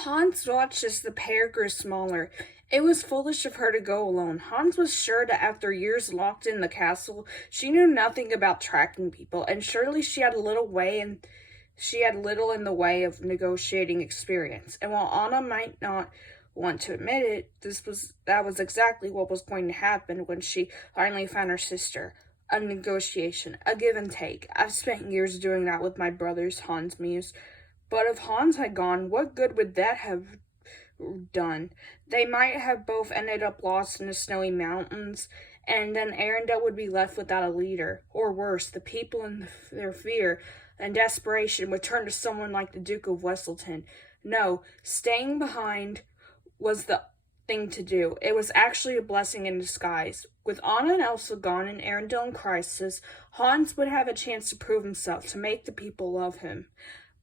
Hans watched as the pair grew smaller. It was foolish of her to go alone. Hans was sure that after years locked in the castle, she knew nothing about tracking people, and surely she had little in the way of negotiating experience. And while Anna might not want to admit it, that was exactly what was going to happen when she finally found her sister. A negotiation, a give and take. I've spent years doing that with my brothers, Hans mused. But if Hans had gone, what good would that have done? They might have both ended up lost in the snowy mountains, and then Arendelle would be left without a leader. Or worse, the people in their fear and desperation would turn to someone like the Duke of Wesselton. No, staying behind was the thing to do. It was actually a blessing in disguise. With Anna and Elsa gone and Arendelle in crisis, Hans would have a chance to prove himself, to make the people love him.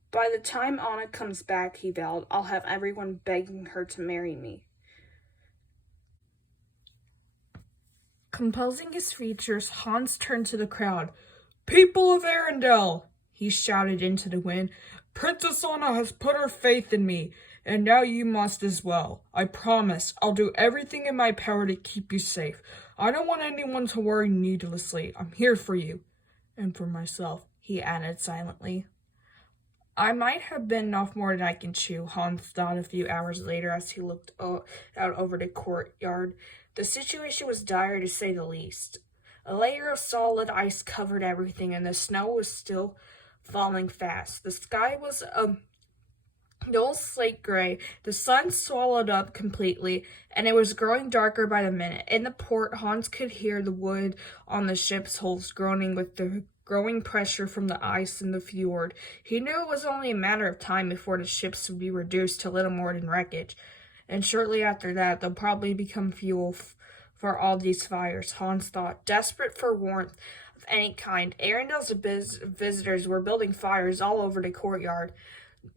By the time Anna comes back, he vowed, I'll have everyone begging her to marry me. Composing his features, Hans turned to the crowd. People of Arendelle, he shouted into the wind, Princess Anna has put her faith in me, and now you must as well. I promise I'll do everything in my power to keep you safe. I don't want anyone to worry needlessly. I'm here for you. And for myself, he added silently. I might have bitten off more than I can chew, Hans thought a few hours later as he looked out over the courtyard. The situation was dire to say the least. A layer of solid ice covered everything, and the snow was still falling fast. The sky was a dull slate gray. The sun swallowed up completely, and it was growing darker by the minute. In the port, Hans could hear the wood on the ship's hulls groaning with the growing pressure from the ice in the fjord. He knew it was only a matter of time before the ships would be reduced to little more than wreckage, and shortly after that, they'll probably become fuel for all these fires, Hans thought. Desperate for warmth of any kind, Arendelle's visitors were building fires all over the courtyard.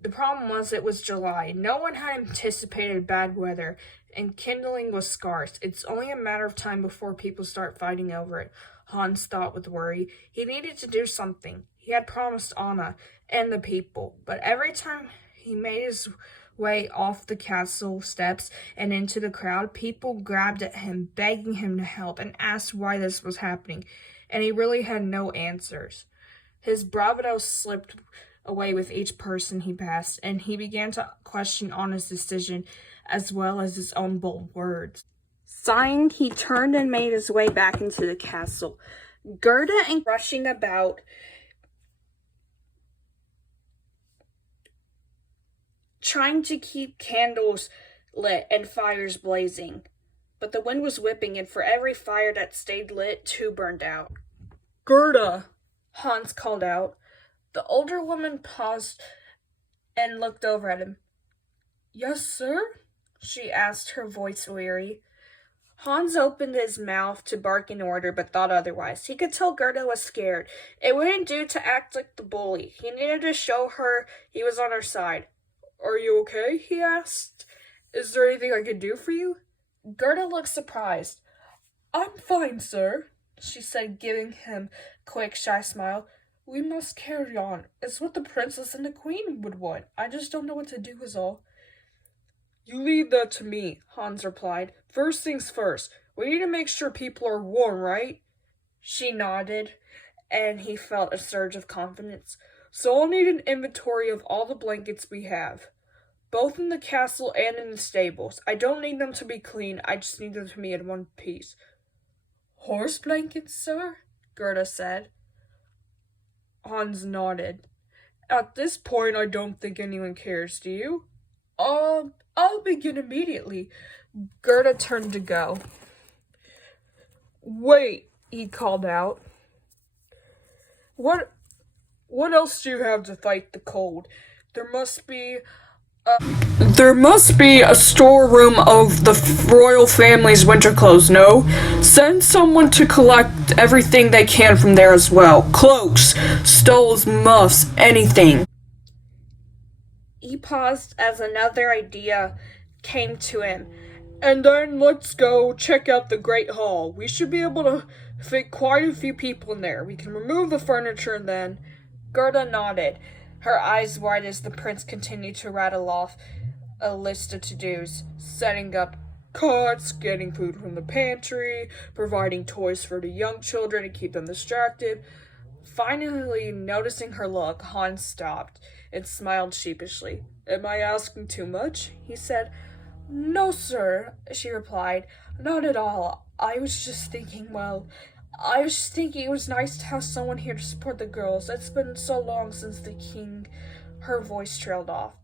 The problem was it was July. No one had anticipated bad weather, and kindling was scarce. It's only a matter of time before people start fighting over it, Hans thought with worry. He needed to do something. He had promised Anna and the people, but every time he made his way off the castle steps and into the crowd, people grabbed at him, begging him to help, and asked why this was happening, and he really had no answers. His bravado slipped away with each person he passed, and he began to question Anna's decision as well as his own bold words. Sighing, he turned and made his way back into the castle. Gerda and rushing about, trying to keep candles lit and fires blazing. But the wind was whipping, and for every fire that stayed lit, two burned out. Gerda, Hans called out. The older woman paused and looked over at him. Yes, sir? She asked, her voice weary. Hans opened his mouth to bark in order, but thought otherwise. He could tell Gerda was scared. It wouldn't do to act like the bully. He needed to show her he was on her side. Are you okay? He asked. Is there anything I can do for you? Gerda looked surprised. I'm fine, sir, she said, giving him a quick, shy smile. We must carry on. It's what the princess and the queen would want. I just don't know what to do is all. You leave that to me, Hans replied. First things first. We need to make sure people are warm, right? She nodded, and he felt a surge of confidence. So I'll need an inventory of all the blankets we have, both in the castle and in the stables. I don't need them to be clean. I just need them to be in one piece. Horse blankets, sir? Gerda said. Hans nodded. At this point, I don't think anyone cares, do you? I'll begin immediately. Gerda turned to go. Wait, he called out. What else do you have to fight the cold? There must be a storeroom of the royal family's winter clothes, no? Send someone to collect everything they can from there as well. Cloaks, stoles, muffs, anything. He paused as another idea came to him. And then let's go check out the Great Hall. We should be able to fit quite a few people in there. We can remove the furniture and then... Gerda nodded, her eyes wide as the prince continued to rattle off a list of to-dos, setting up cots, getting food from the pantry, providing toys for the young children to keep them distracted. Finally, noticing her look, Hans stopped and smiled sheepishly. "Am I asking too much?" he said. "No, sir," she replied. "Not at all. I was just thinking it was nice to have someone here to support the girls. It's been so long since the king." Her voice trailed off.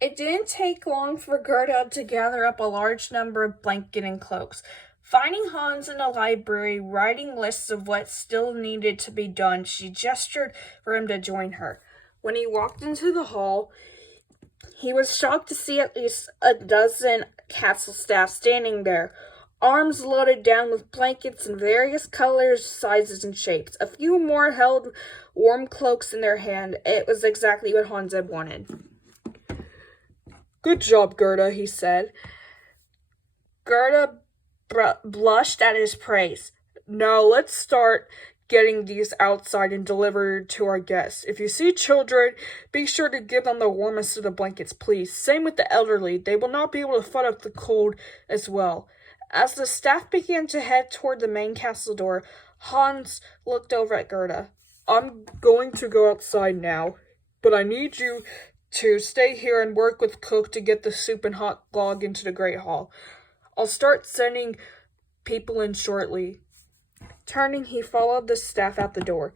It didn't take long for Gerda to gather up a large number of blankets and cloaks. Finding Hans in the library, writing lists of what still needed to be done, she gestured for him to join her. When he walked into the hall, he was shocked to see at least a dozen castle staff standing there, arms loaded down with blankets in various colors, sizes, and shapes. A few more held warm cloaks in their hand. It was exactly what Hans had wanted. "Good job, Gerda," he said. Gerda blushed at his praise. "Now let's start getting these outside and delivered to our guests. If you see children, be sure to give them the warmest of the blankets, please. Same with the elderly. They will not be able to fight off the cold as well." As the staff began to head toward the main castle door, Hans looked over at Gerda. "I'm going to go outside now, but I need you to stay here and work with cook to get the soup and hot log into the Great Hall. I'll start sending people in shortly." Turning, he followed the staff out the door.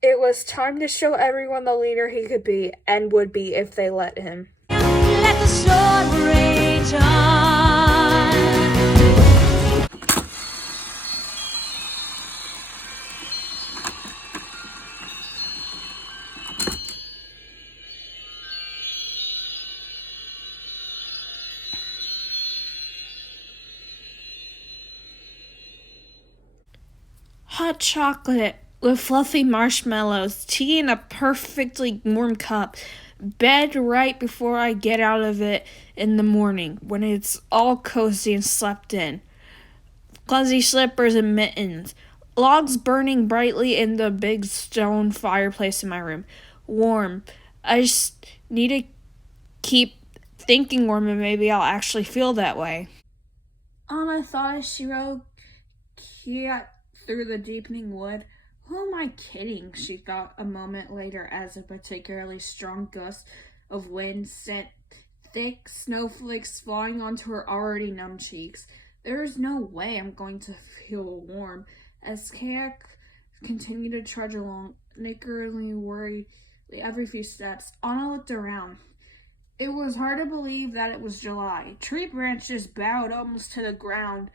It was time to show everyone the leader he could be and would be if they let him. Let the storm rage on. Hot chocolate with fluffy marshmallows, tea in a perfectly warm cup, bed right before I get out of it in the morning when it's all cozy and slept in, fuzzy slippers and mittens, logs burning brightly in the big stone fireplace in my room. Warm. I just need to keep thinking warm and maybe I'll actually feel that way. Anna thought as she rode through the deepening wood. "Who am I kidding?" she thought a moment later as a particularly strong gust of wind sent thick snowflakes flying onto her already numb cheeks. There is no way I'm going to feel warm. As Kayak continued to trudge along, nickeringly worried every few steps, Anna looked around. It was hard to believe that it was July. Tree branches bowed almost to the ground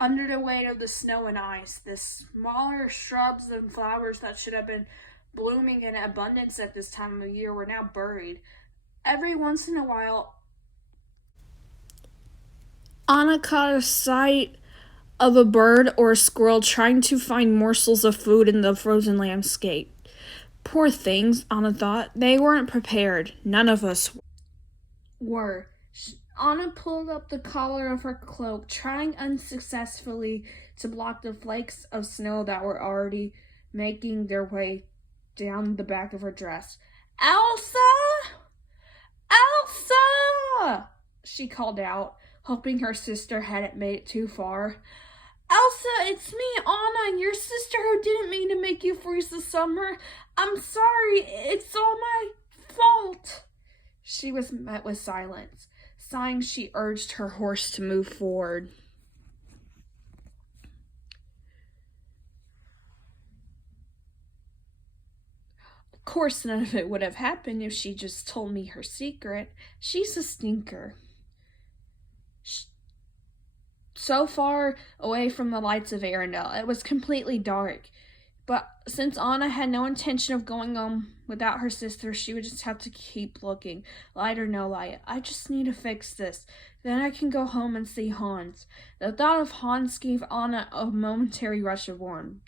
under the weight of the snow and ice. The smaller shrubs and flowers that should have been blooming in abundance at this time of year were now buried. Every once in a while, Anna caught a sight of a bird or a squirrel trying to find morsels of food in the frozen landscape. Poor things, Anna thought. They weren't prepared. None of us were. Anna pulled up the collar of her cloak, trying unsuccessfully to block the flakes of snow that were already making their way down the back of her dress. "Elsa! Elsa!" she called out, hoping her sister hadn't made it too far. "Elsa, it's me, Anna, your sister who didn't mean to make you freeze this summer. I'm sorry, it's all my fault." She was met with silence. Sighing, she urged her horse to move forward. Of course, none of it would have happened if she just told me her secret. She's a stinker. So far away from the lights of Arendelle, it was completely dark. But since Anna had no intention of going home without her sister, she would just have to keep looking, light or no light. "I just need to fix this. Then I can go home and see Hans." The thought of Hans gave Anna a momentary rush of warmth.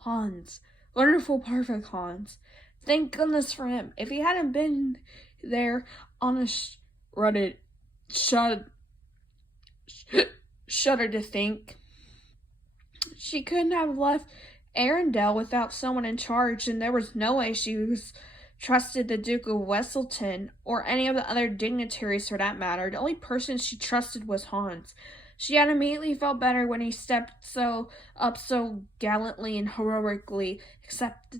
Hans. Wonderful, perfect Hans. Thank goodness for him. If he hadn't been there, Anna shuddered to think. She couldn't have left Arendelle without someone in charge, and there was no way she was trusted the Duke of Wesselton or any of the other dignitaries for that matter. The only person she trusted was Hans. She had immediately felt better when he stepped up so gallantly and heroically, except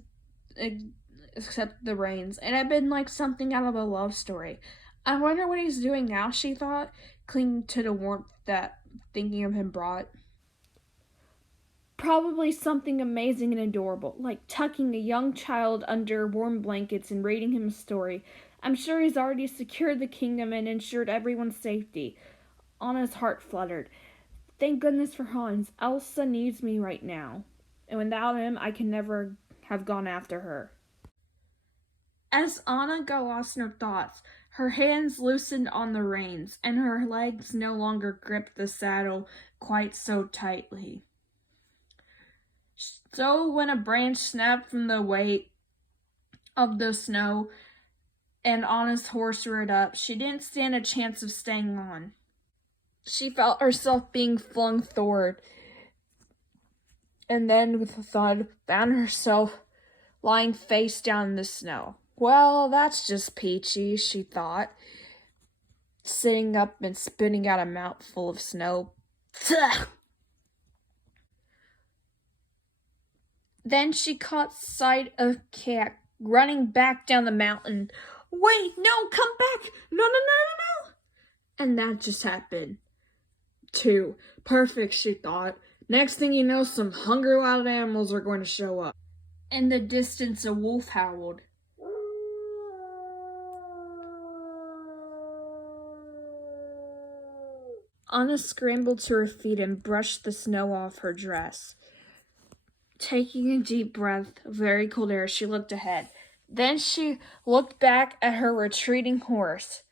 the reins. It had been like something out of a love story. I wonder what he's doing now, she thought, clinging to the warmth that thinking of him brought. Probably something amazing and adorable, like tucking a young child under warm blankets and reading him a story. I'm sure he's already secured the kingdom and ensured everyone's safety. Anna's heart fluttered. Thank goodness for Hans. Elsa needs me right now. And without him, I can never have gone after her. As Anna got lost in her thoughts, her hands loosened on the reins, and her legs no longer gripped the saddle quite so tightly. So when a branch snapped from the weight of the snow and Anna's horse reared up, she didn't stand a chance of staying on. She felt herself being flung forward, and then with a thud, found herself lying face down in the snow. Well, that's just peachy, she thought, sitting up and spitting out a mouthful of snow. Then she caught sight of Cat running back down the mountain. Wait, no, come back! No. And that just happened. Too. Perfect, she thought. Next thing you know, some hungry wild animals are going to show up. In the distance, a wolf howled. Anna scrambled to her feet and brushed the snow off her dress. Taking a deep breath of very cold air, she looked ahead. Then she looked back at her retreating horse.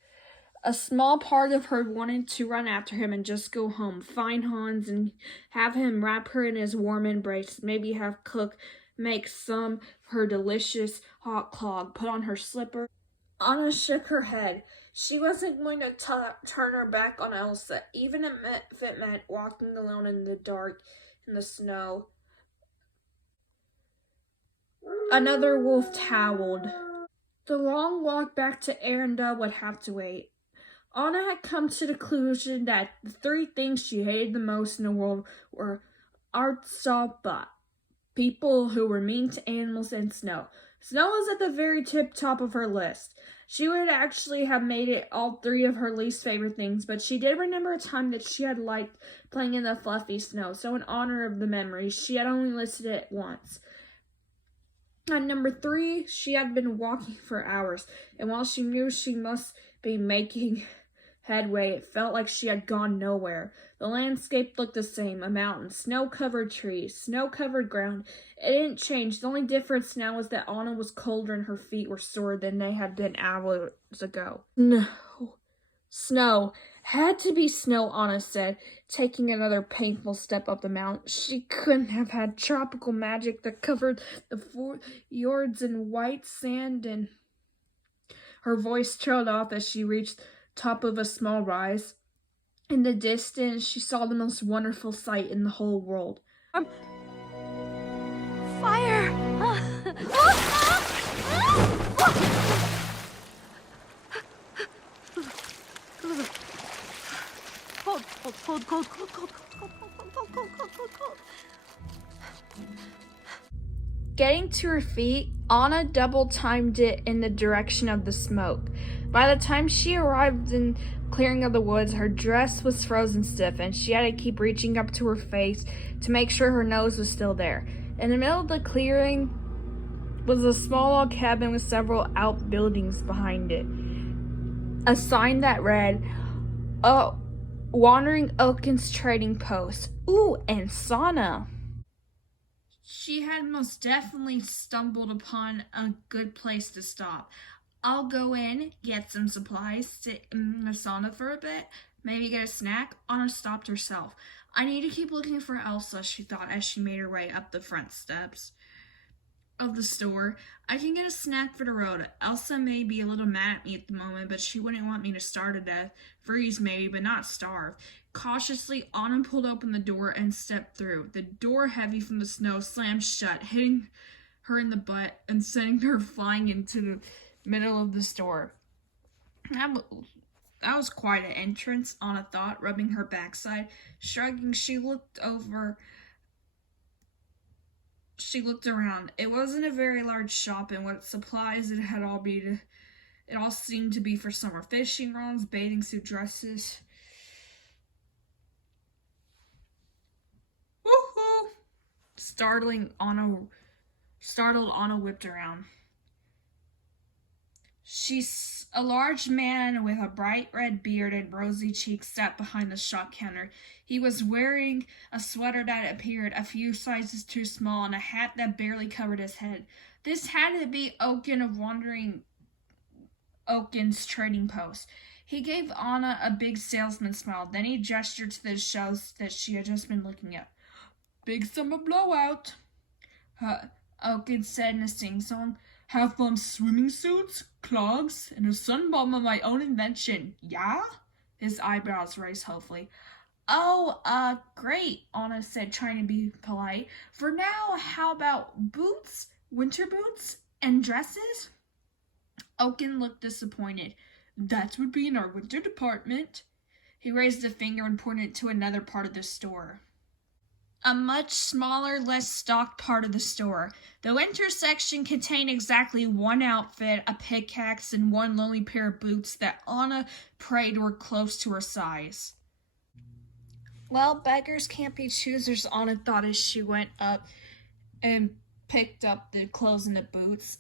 A small part of her wanted to run after him and just go home, find Hans and have him wrap her in his warm embrace, maybe have Cook make some of her delicious hot clog, put on her slipper. Anna shook her head. She wasn't going to turn her back on Elsa, even if it meant walking alone in the dark, in the snow. Another wolf howled. The long walk back to Arendelle would have to wait. Anna had come to the conclusion that the three things she hated the most in the world were Artsabot, people who were mean to animals, and snow. Snow was at the very top of her list. She would actually have made it all three of her least favorite things, but she did remember a time that she had liked playing in the fluffy snow, so in honor of the memory, she had only listed it once. At number 3, she had been walking for hours, and while she knew she must be making headway, it felt like she had gone nowhere. The landscape looked the same, a mountain, snow-covered trees, snow-covered ground. It didn't change. The only difference now was that Anna was colder and her feet were sore than they had been hours ago. No. Snow. Had to be snow, Anna said, taking another painful step up the mountain. She couldn't have had tropical magic that covered the fjords in white sand, and her voice trailed off as she reached top of a small rise. In the distance, she saw the most wonderful sight in the whole world. Fire! Cold. Getting to her feet, Anna double-timed it in the direction of the smoke. By the time she arrived in the clearing of the woods, her dress was frozen stiff, and she had to keep reaching up to her face to make sure her nose was still there. In the middle of the clearing was a small log cabin with several outbuildings behind it. A sign that read, Wandering Oaken's Trading Post. Ooh, and sauna. She had most definitely stumbled upon a good place to stop. I'll go in, get some supplies, sit in the sauna for a bit, maybe get a snack. Anna stopped herself. I need to keep looking for Elsa, she thought as she made her way up the front steps of the store. I can get a snack for the road. Elsa may be a little mad at me at the moment, but she wouldn't want me to starve to death. Freeze maybe, but not starve. Cautiously, Anna pulled open the door and stepped through. The door, heavy from the snow, slammed shut, hitting her in the butt and sending her flying into the middle of the store. That was quite an entrance, Anna thought, rubbing her backside. Shrugging, she looked around. It wasn't a very large shop, and what supplies it all seemed to be for summer: fishing rods, bathing suit dresses. Woohoo! Startled Anna whipped around. A large man with a bright red beard and rosy cheeks sat behind the shop counter. He was wearing a sweater that appeared a few sizes too small and a hat that barely covered his head. This had to be Oaken's trading post. He gave Anna a big salesman smile. Then he gestured to the shelves that she had just been looking at. "Big summer blowout," Oaken said in a sing-song. "Have fun swimming suits, clogs, and a sun bomb of my own invention. Yeah?" His eyebrows raised hopefully. "Oh, great," Anna said, trying to be polite. "For now, how about boots, winter boots, and dresses?" Oaken looked disappointed. "That would be in our winter department." He raised a finger and pointed to another part of the store. A much smaller, less stocked part of the store. The winter section contained exactly one outfit, a pickaxe, and one lonely pair of boots that Anna prayed were close to her size. Well, beggars can't be choosers, Anna thought as she went up and picked up the clothes and the boots.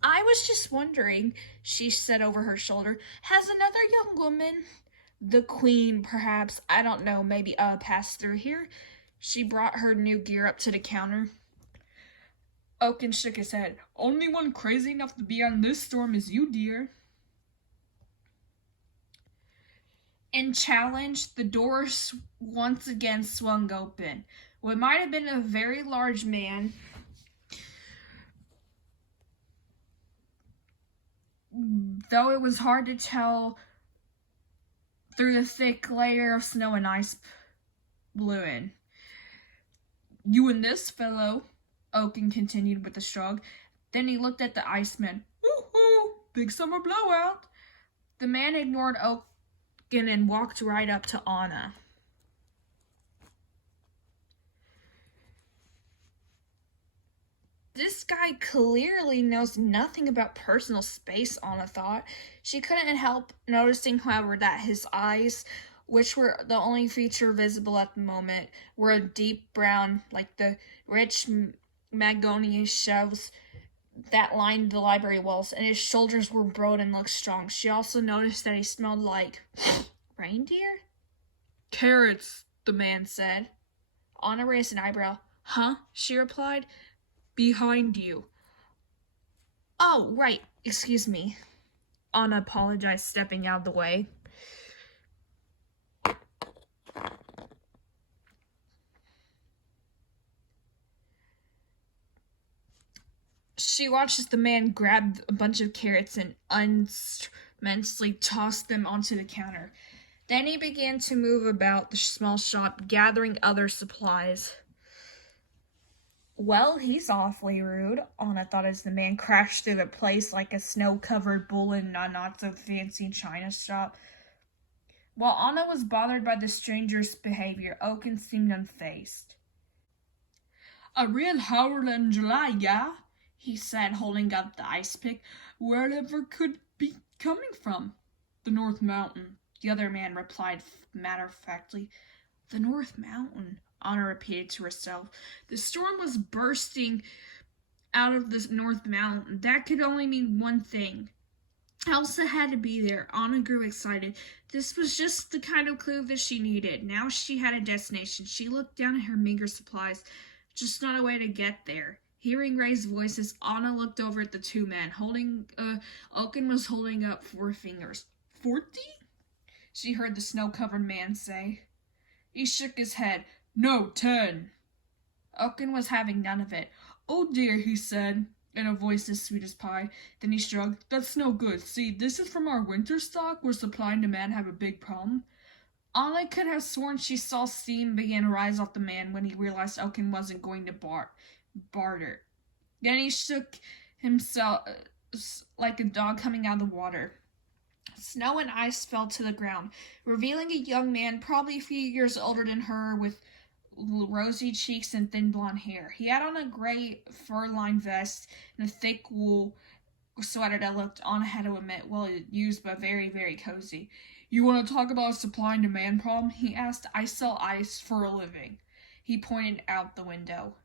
I was just wondering," she said over her shoulder, "has another young woman, the queen, perhaps, I don't know, maybe, passed through here?" She brought her new gear up to the counter. Oaken shook his head. "Only one crazy enough to be on this storm is you, dear." In challenge, the doors once again swung open. What might have been a very large man, though it was hard to tell through the thick layer of snow and ice, blew in. "You and this fellow," Oaken continued with a shrug. Then he looked at the Iceman. "Woo-hoo! Big summer blowout." The man ignored Oaken and walked right up to Anna. This guy clearly knows nothing about personal space, Anna thought. She couldn't help noticing, however, that his eyes, which were the only feature visible at the moment, were a deep brown, like the rich mahogany shelves that lined the library walls, and his shoulders were broad and looked strong. She also noticed that he smelled like reindeer? "Carrots," the man said. Anna raised an eyebrow. "Huh?" she replied. "Behind you." "Oh, right, excuse me." Anna apologized, stepping out of the way. She watched as the man grabbed a bunch of carrots and unceremoniously tossed them onto the counter. Then he began to move about the small shop, gathering other supplies. "Well, he's awfully rude," Anna thought as the man crashed through the place like a snow-covered bull in a not-so-fancy china shop. While Anna was bothered by the stranger's behavior, Oaken seemed unfazed. "A real howler in July, yeah?" he said, holding up the ice pick. "Wherever could be coming from?" "The North Mountain," the other man replied matter-of-factly. "The North Mountain," Anna repeated to herself. The storm was bursting out of the North Mountain. That could only mean one thing. Elsa had to be there. Anna grew excited. This was just the kind of clue that she needed. Now she had a destination. She looked down at her meager supplies. Just not a way to get there. Hearing raised voices, Anna looked over at the two men. Oaken was holding up 4 fingers. 40? She heard the snow-covered man say. He shook his head. "No, 10. Oaken was having none of it. "Oh dear," he said, in a voice as sweet as pie. Then he shrugged. "That's no good. See, this is from our winter stock, where supply and demand have a big problem." Anna could have sworn she saw steam begin to rise off the man when he realized Oaken wasn't going to barter. Then he shook himself like a dog coming out of the water. Snow and ice fell to the ground, revealing a young man probably a few years older than her with rosy cheeks and thin blonde hair. He had on a gray fur-lined vest and a thick wool sweater that looked, Anna had to admit, well used but very, very cozy. "You want to talk about a supply and demand problem?" he asked. "I sell ice for a living." He pointed out the window.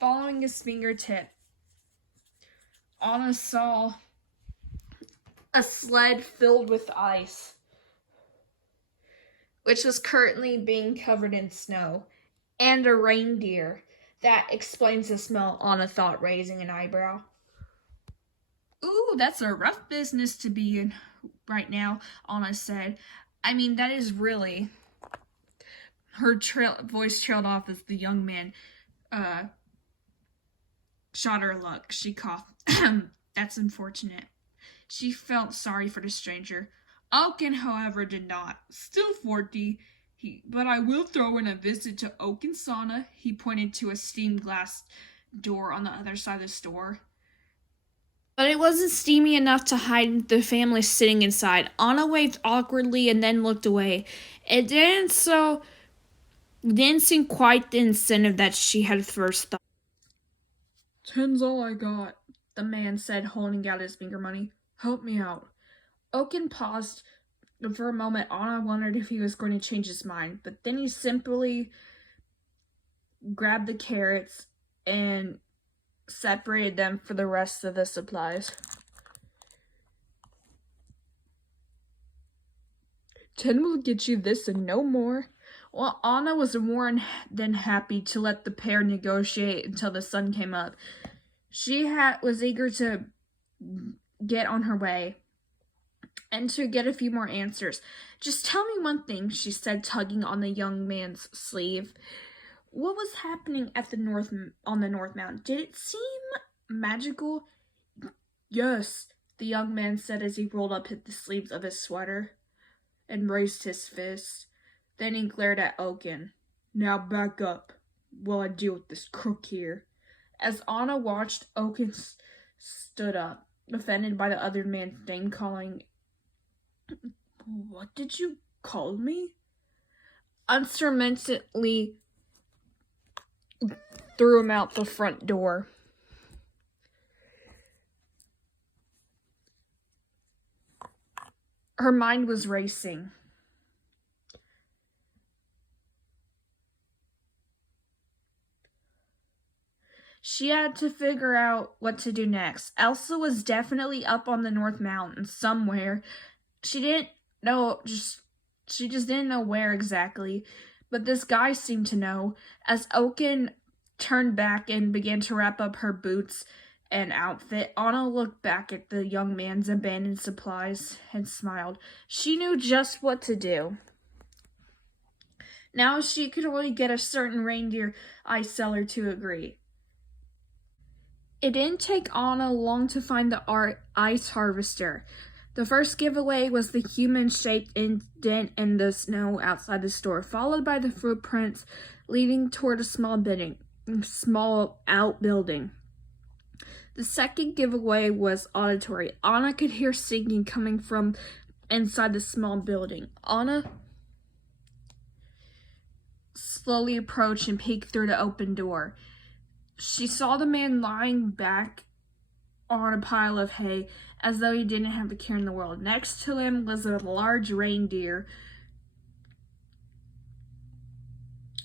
Following his fingertip, Anna saw a sled filled with ice, which was currently being covered in snow, and a reindeer. That explains the smell, Anna thought, raising an eyebrow. "Ooh, that's a rough business to be in right now," Anna said. "I mean, that is really..." Her voice trailed off as the young man shot her luck. She coughed. "That's unfortunate." She felt sorry for the stranger. Oaken, however, did not. "Still 40, but I will throw in a visit to Oaken Sauna." He pointed to a steamed glass door on the other side of the store. But it wasn't steamy enough to hide the family sitting inside. Anna waved awkwardly and then looked away. It didn't seem quite the incentive that she had first thought. "10's all I got," the man said, holding out his finger money. "Help me out." Oaken paused. For a moment, Anna wondered if he was going to change his mind, but then he simply grabbed the carrots and separated them for the rest of the supplies. "10 will get you this and no more." Well, Anna was more than happy to let the pair negotiate until the sun came up. She was eager to get on her way and to get a few more answers. "Just tell me one thing," she said, tugging on the young man's sleeve. "What was happening on the North Mountain? Did it seem magical?" "Yes," the young man said as he rolled up the sleeves of his sweater and raised his fist. Then he glared at Oaken. "Now back up while I deal with this crook here." As Anna watched, Oaken stood up, offended by the other man's name-calling. "What did you call me?" Unsurmoutably threw him out the front door. Her mind was racing. She had to figure out what to do next. Elsa was definitely up on the North Mountain somewhere. She just didn't know where exactly, but this guy seemed to know. As Oaken turned back and began to wrap up her boots and outfit, Anna looked back at the young man's abandoned supplies and smiled. She knew just what to do. Now she could only get a certain reindeer ice seller to agree. It didn't take Anna long to find the ice harvester. The first giveaway was the human-shaped indent in the snow outside the store, followed by the footprints leading toward a small outbuilding. The second giveaway was auditory. Anna could hear singing coming from inside the small building. Anna slowly approached and peeked through the open door. She saw the man lying back on a pile of hay as though he didn't have a care in the world. Next to him was a large reindeer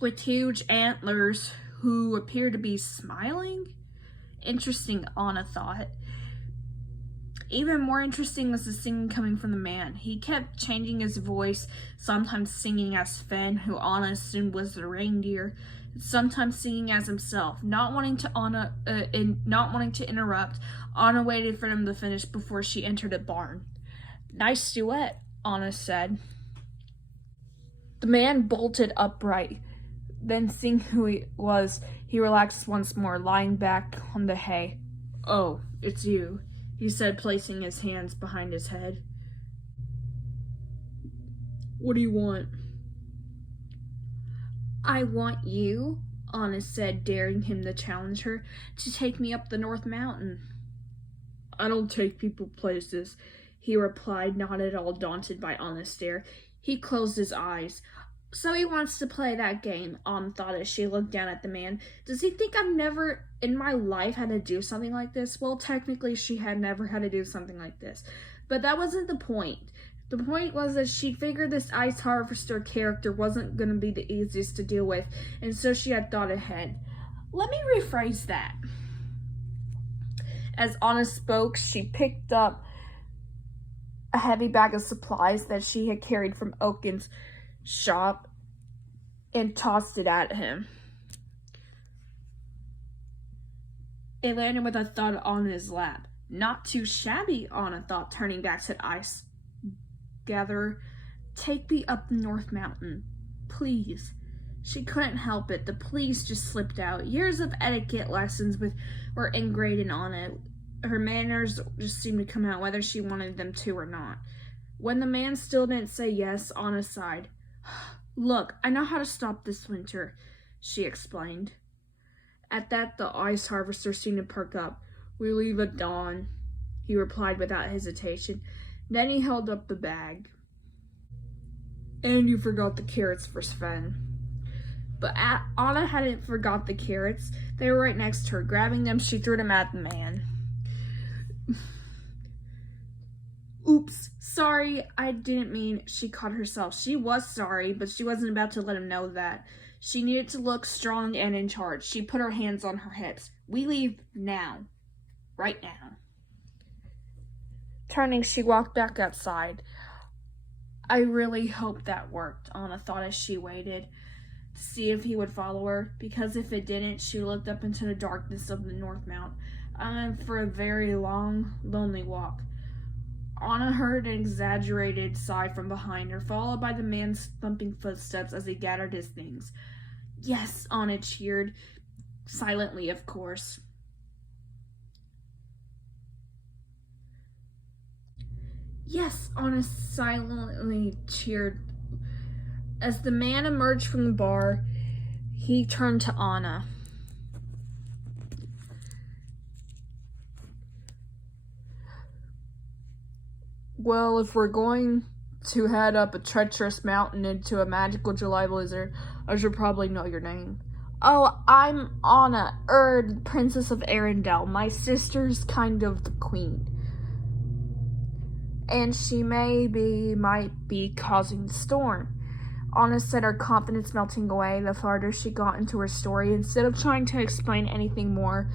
with huge antlers who appeared to be smiling. Interesting, Anna thought. Even more interesting was the singing coming from the man. He kept changing his voice, sometimes singing as Finn, who Anna assumed was the reindeer, sometimes singing as himself. Not wanting to interrupt, Anna waited for him to finish before she entered a barn. "Nice duet," Anna said. The man bolted upright. Then, seeing who he was, he relaxed once more, lying back on the hay. "Oh, it's you," he said, placing his hands behind his head. "What do you want?" "I want you," Anna said, daring him to challenge her to take me up the North Mountain. I don't take people places, he replied, not at all daunted by Anna's stare. He closed his eyes. So he wants to play that game, Anna thought as she looked down at the man. Does he think I've never in my life had to do something like this? Well, technically she had never had to do something like this. But that wasn't the point. The point was that she figured this ice harvester character wasn't going to be the easiest to deal with, and so she had thought ahead. Let me rephrase that. As Anna spoke, she picked up a heavy bag of supplies that she had carried from Oaken's shop and tossed it at him. It landed with a thud on his lap. Not too shabby, Anna thought, turning back to the ice gatherer. Take me up the North Mountain, please. She couldn't help it. The please just slipped out. Years of etiquette lessons were ingrained in Anna. Her manners just seemed to come out whether she wanted them to or not. When the man still didn't say yes, Anna sighed. Look, I know how to stop this winter, she explained. At that, the ice harvester seemed to perk up. We leave at dawn, he replied without hesitation. Then he held up the bag. And you forgot the carrots for Sven. But Anna hadn't forgot the carrots. They were right next to her. Grabbing them, she threw them at the man. Oops, sorry, I didn't mean, she caught herself. She was sorry, but she wasn't about to let him know that. She needed to look strong and in charge. She put her hands on her hips. We leave now. Right now. Turning, she walked back outside. I really hope that worked, Anna thought as she waited to see if he would follow her, because if it didn't, she looked up into the darkness of the North Mount, for a very long, lonely walk. Anna heard an exaggerated sigh from behind her, followed by the man's thumping footsteps as he gathered his things. Yes, Anna cheered, silently, of course. Yes, Anna silently cheered. As the man emerged from the bar, he turned to Anna. Well, if we're going to head up a treacherous mountain into a magical July blizzard, I should probably know your name. Oh, I'm Anna, Princess of Arendelle. My sister's kind of the queen. And she might be causing the storm. Anna said, her confidence melting away the farther she got into her story. Instead of trying to explain anything more,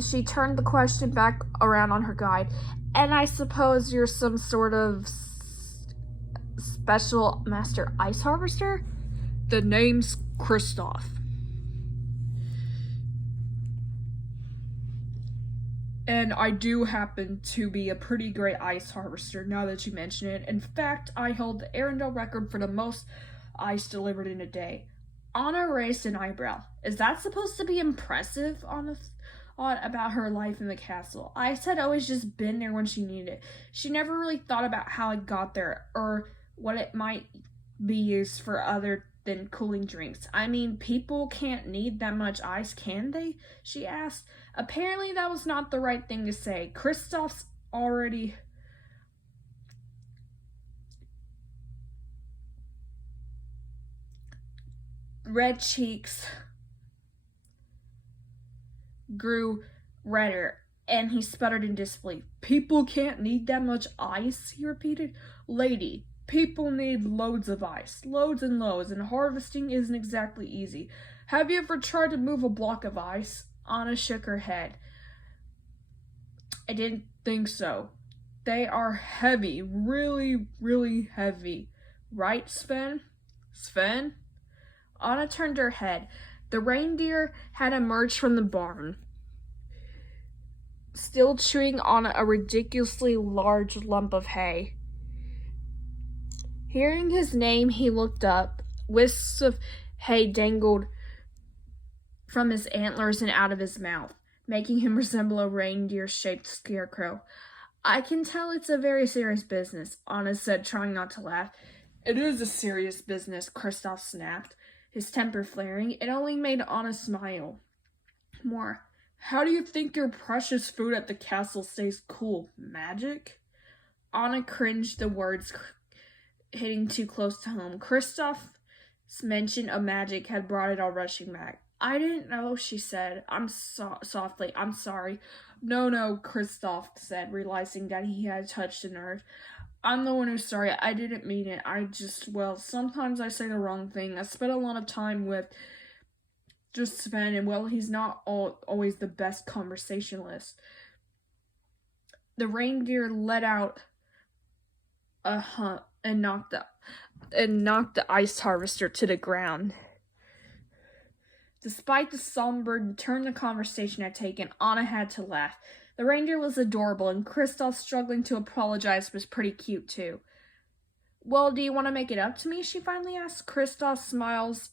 she turned the question back around on her guide. And I suppose you're some sort of special master ice harvester? The name's Kristoff. And I do happen to be a pretty great ice harvester, now that you mention it. In fact, I hold the Arendelle record for the most ice delivered in a day. Anna raised an eyebrow. Is that supposed to be impressive about her life in the castle? Ice had always just been there when she needed it. She never really thought about how it got there, or what it might be used for other than cooling drinks. I mean, people can't need that much ice, can they? She asked. Apparently that was not the right thing to say. Kristoff's already... Red cheeks grew redder, and he sputtered in disbelief. People can't need that much ice, he repeated. Lady, people need loads of ice, loads and loads, and harvesting isn't exactly easy. Have you ever tried to move a block of ice? Anna shook her head. I didn't think so. They are heavy, really, really heavy. Right, Sven? Sven? Anna turned her head. The reindeer had emerged from the barn, still chewing on a ridiculously large lump of hay. Hearing his name, he looked up. Wisps of hay dangled from his antlers and out of his mouth, making him resemble a reindeer-shaped scarecrow. I can tell it's a very serious business, Anna said, trying not to laugh. It is a serious business, Kristoff snapped. his temper flaring. It only made Anna smile more. How do you think your precious food at the castle stays cool? Magic? Anna cringed, the words hitting too close to home. Kristoff's mention of magic had brought it all rushing back. I didn't know, she said. Softly. I'm sorry. No, Kristoff said, realizing that he had touched a nerve. I'm the one who's sorry. I didn't mean it. Sometimes I say the wrong thing. I spent a lot of time with just Sven, and he's not always the best conversationalist. The reindeer let out a hunt and knocked the ice harvester to the ground. Despite the somber turn the conversation had taken, Anna had to laugh. The reindeer was adorable, and Kristoff struggling to apologize was pretty cute too. Well, do you want to make it up to me? She finally asked. Kristoff smiles.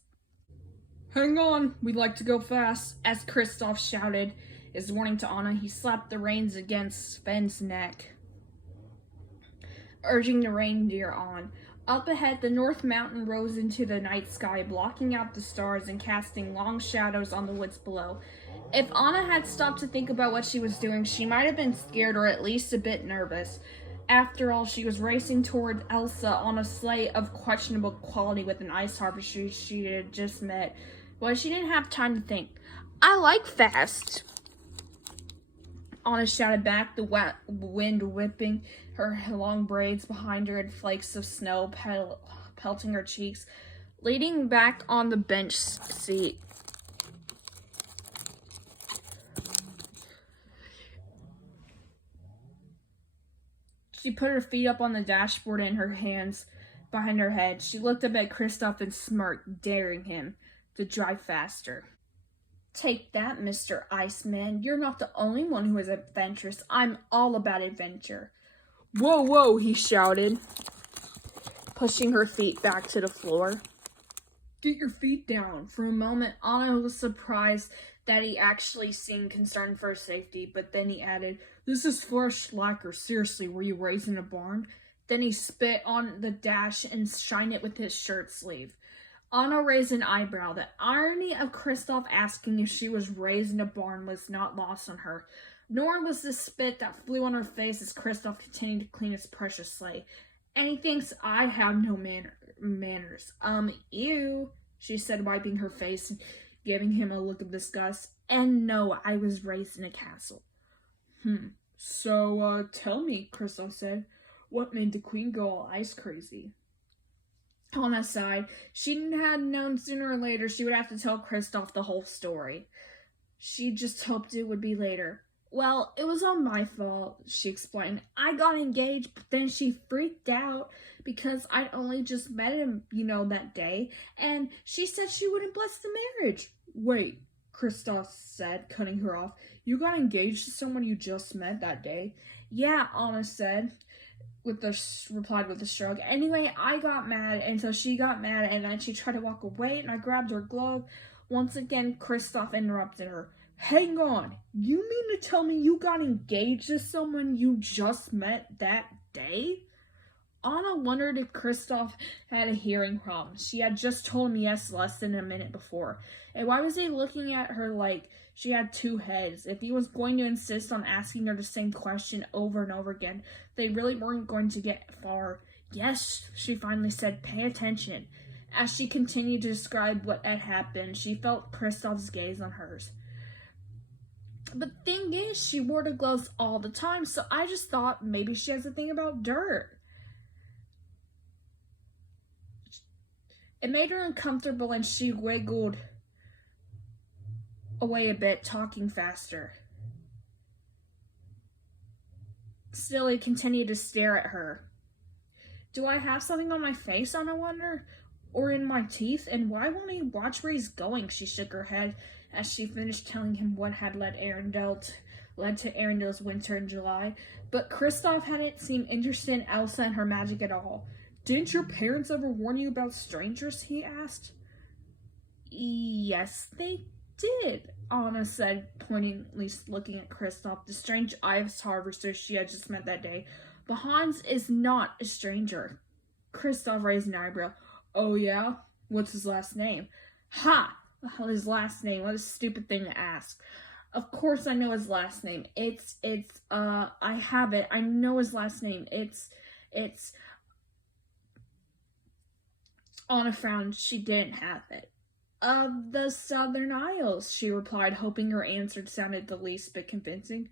Hang on, we'd like to go fast. As Kristoff shouted his warning to Anna, he slapped the reins against Sven's neck, urging the reindeer on. Up ahead, the North Mountain rose into the night sky, blocking out the stars and casting long shadows on the woods below. If Anna had stopped to think about what she was doing, she might have been scared or at least a bit nervous. After all, she was racing toward Elsa on a sleigh of questionable quality with an ice harvester she had just met. But she didn't have time to think. I like fast, Anna shouted back, the wind whipping her long braids behind her and flakes of snow pelting her cheeks. Leaning back on the bench seat, she put her feet up on the dashboard and her hands behind her head. She looked up at Kristoff and smirked, daring him to drive faster. Take that, Mr. Iceman. You're not the only one who is adventurous. I'm all about adventure. Whoa, he shouted, pushing her feet back to the floor. Get your feet down. For a moment, Anna was surprised that he actually seemed concerned for her safety, but then he added, This is flesh slacker. Seriously, were you raised in a barn? Then he spit on the dash and shined it with his shirt sleeve. Anna raised an eyebrow. The irony of Kristoff asking if she was raised in a barn was not lost on her, nor was the spit that flew on her face as Kristoff continued to clean his precious sleigh. And he thinks I have no manners. Ew, she said, wiping her face and giving him a look of disgust. And no, I was raised in a castle. So, tell me, Kristoff said, what made the queen go all ice crazy? Anna sighed. She had known sooner or later she would have to tell Kristoff the whole story. She just hoped it would be later. Well, it was all my fault, she explained. I got engaged, but then she freaked out because I'd only just met him, that day, and she said she wouldn't bless the marriage. Wait, Kristoff said, cutting her off. You got engaged to someone you just met that day? Yeah, Anna said. Replied with a shrug. Anyway, I got mad, and so she got mad, and then she tried to walk away, and I grabbed her glove. Once again, Kristoff interrupted her. Hang on, you mean to tell me you got engaged to someone you just met that day? Anna wondered if Kristoff had a hearing problem. She had just told him yes less than a minute before. And why was he looking at her like she had two heads? If he was going to insist on asking her the same question over and over again, they really weren't going to get far. Yes, she finally said, pay attention. As she continued to describe what had happened, she felt Kristoff's gaze on hers. But the thing is, she wore the gloves all the time, so I just thought maybe she has a thing about dirt. It made her uncomfortable and she wiggled away a bit, talking faster. Still, he continued to stare at her. Do I have something on my face, Anna wondered? Or in my teeth? And why won't he watch where he's going? She shook her head as she finished telling him what had led to Arundel's winter in July. But Kristoff hadn't seemed interested in Elsa and her magic at all. Didn't your parents ever warn you about strangers? He asked. Yes, they did, Anna said, pointedly looking at Kristoff, the strange ice harvester she had just met that day. But Hans is not a stranger. Kristoff raised an eyebrow. Oh yeah? What's his last name? Ha! His last name. What a stupid thing to ask. Of course I know his last name. I have it. I know his last name. It's, Anna frowned. She didn't have it. Of the Southern Isles, she replied, hoping her answer sounded the least bit convincing.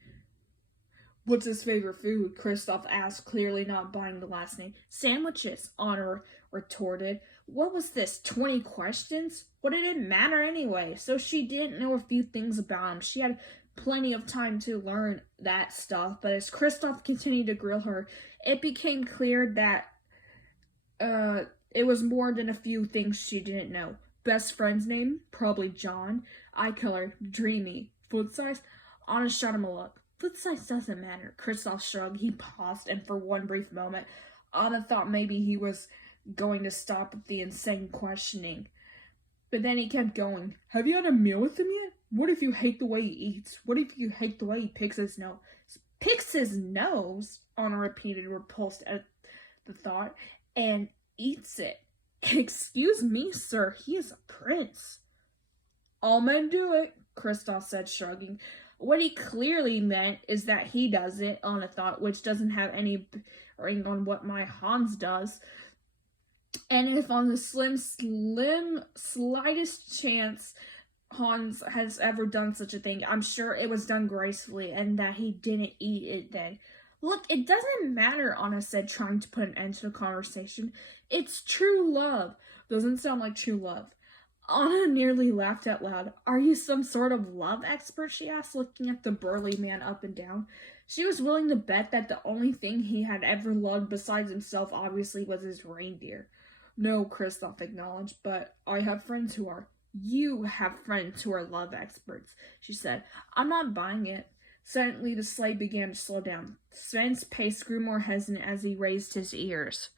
What's his favorite food? Kristoff asked, clearly not buying the last name. Sandwiches, Anna retorted. What was this, 20 questions? What did it matter anyway? So she didn't know a few things about him. She had plenty of time to learn that stuff, but as Kristoff continued to grill her, it became clear that it was more than a few things she didn't know. Best friend's name? Probably John. Eye color? Dreamy. Foot size? Anna shot him a look. Foot size doesn't matter. Kristoff shrugged. He paused, and for one brief moment, Anna thought maybe he was going to stop with the insane questioning. But then he kept going. Have you had a meal with him yet? What if you hate the way he eats? What if you hate the way he picks his nose? Picks his nose? Anna repeated, repulsed at the thought, and eats it. Excuse me, sir. He is a prince. All men do it, Kristoff said, shrugging. What he clearly meant is that he does it, Anna thought, which doesn't have any bearing on what my Hans does. And if on the slightest chance Hans has ever done such a thing, I'm sure it was done gracefully and that he didn't eat it then. Look, it doesn't matter, Anna said, trying to put an end to the conversation. It's true love. Doesn't sound like true love. Anna nearly laughed out loud. Are you some sort of love expert? She asked, looking at the burly man up and down. She was willing to bet that the only thing he had ever loved besides himself obviously was his reindeer. No, Kristoff acknowledged, but I have friends who are. You have friends who are love experts, she said. I'm not buying it. Suddenly the sleigh began to slow down. Sven's pace grew more hesitant as he raised his ears.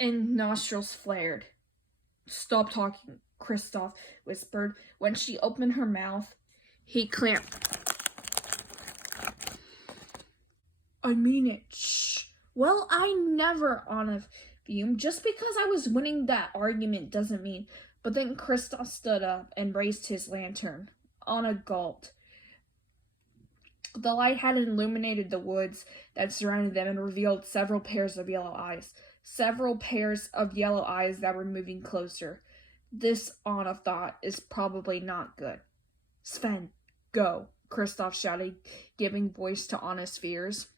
And nostrils flared. Stop talking, Kristoff whispered. When she opened her mouth, he clamped. I mean it. Shh. Well, I never, Anna fumed. Just because I was winning that argument doesn't mean. But then Kristoff stood up and raised his lantern. Anna gulped. The light had illuminated the woods that surrounded them and revealed several pairs of yellow eyes. Several pairs of yellow eyes that were moving closer. This, Anna thought, is probably not good. Sven, go, Kristoff shouted, giving voice to Anna's fears.